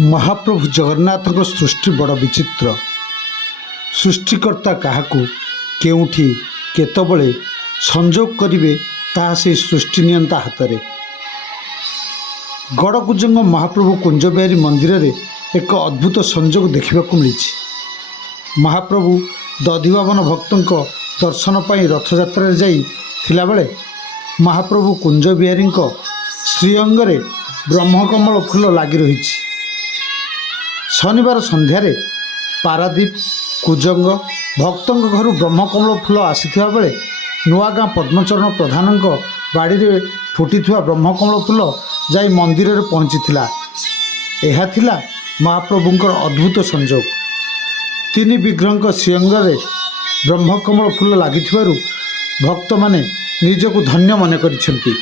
महाप्रभु जगन्नाथ सृष्टि बड़ विचित्र। सृष्टिकर्ता क्या केउठी केतबले संजोग करेंगे ताहा से सृष्टि नियंता हाथ में। गड़कुजंग महाप्रभु कुंजबिहारी मंदिर में एक अद्भुत संजोग देखा मिली। महाप्रभु दधिभवन भक्तों दर्शन पर रथयात्रा जाइला बेले महाप्रभु कुंजबिहारी श्रीअंग में ब्रह्मकमल फूल लगी रही। शनिवार संध्यारे पारादीप कुजंग भक्तों घर ब्रह्मकमल फूल आसीथिबा बेले नुआगाँ पद्मचरण प्रधान बाड़ी में फुटी ब्रह्मकमल फूल जाई मंदिर में पहुँची। यह थिला महाप्रभुंकर अद्भुत संजोग। तीन विग्रह श्रीअंग में ब्रह्मकमल फूल लगी भक्त माने निजको धन्य मन करिसेंति।